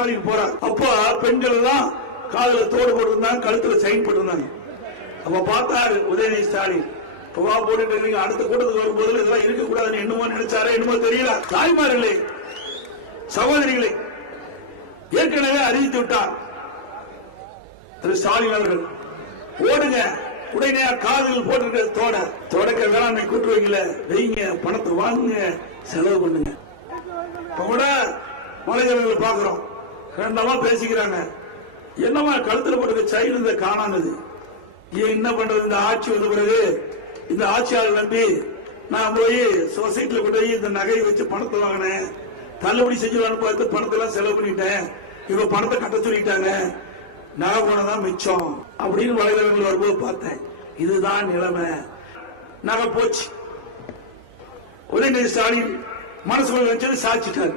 ஸ்டாலின் போறார். அப்ப பெண்கள் எல்லாம் காதுல தோடு போட்டிருந்தாங்க, கழுத்துல செயின் போட்டிருந்தாங்க. அப்ப பார்த்தாரு உதயநிதி ஸ்டாலின், போட்டுட்டு அடுத்த கூட்டத்துக்கு வரும்போது இதெல்லாம் இருக்கக்கூடாதுன்னு என்னமோ நினைச்சாரே என்னமோ தெரியல. தாய்மார்களே, சகோதரிகளை ஏற்கனவே அறிவித்து விட்டார் திரு ஸ்டாலின் அவர்கள். ஓடுங்க, உடனே காதில் போட்டிருக்க தொடக்க வேளாண்மை கூட்டுறவுல வைங்க, பணத்தை வாங்குங்க, செலவு பண்ணுங்க. இப்ப கூட மலைஞர்கள் பாக்குறோம், ரெண்டமா பேசிக்கிறாங்க. என்னமா கழுத்துல போட்டு சைடு காணானது என்ன பண்றது? இந்த ஆட்சி வந்த பிறகு இந்த ஆட்சியாளர் நம்பி நான் போய் சொசைட்டில கொண்டு போய் இந்த நகையை வச்சு பணத்தை வாங்கினேன், தள்ளுபடி செஞ்சு பார்த்து பணத்தை எல்லாம் செலவு பண்ணிட்டேன், இவங்க பணத்தை கட்ட சொல்லிட்டாங்க, நகை போனதான் மிச்சம் அப்படின்னு வலைதளங்கள் வரும்போது பார்த்தேன். இதுதான் நிலைமை. நகை போச்சு. உதயநிதி ஸ்டாலின் மனசுக்குள்ள வச்சது சாச்சிட்டார்.